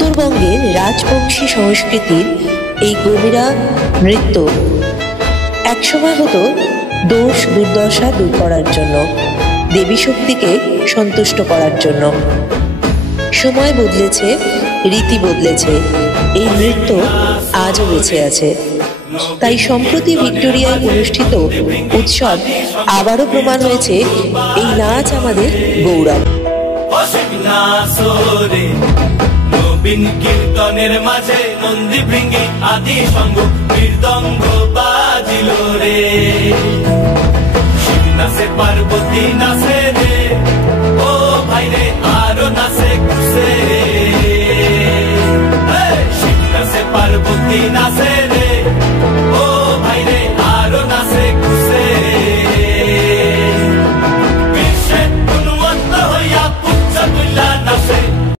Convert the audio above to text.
উত্তরবঙ্গের রাজবংশী সংস্কৃতির এই গভীরা নৃত্য একসময় হতো দোষ দুর্দশা দূর করার জন্য, দেবী শক্তিকে সন্তুষ্ট করার জন্য। সময় বদলেছে, রীতি বদলেছে, এই নৃত্য আজও বেঁচে আছে। তাই সম্প্রতি ভিক্টোরিয়ায় অনুষ্ঠিত উৎসব আবারও প্রমাণ হয়েছে এই নাচ আমাদের গৌরব। নবীন কীর্তনের মাঝে নন্দী ভৃঙ্গি আদি সঙ্গ মৃদঙ্গ বাজিল রে, শিব নাচে পার্বতী নাচে রে, ও ভাই রে আরো নাচে কুসে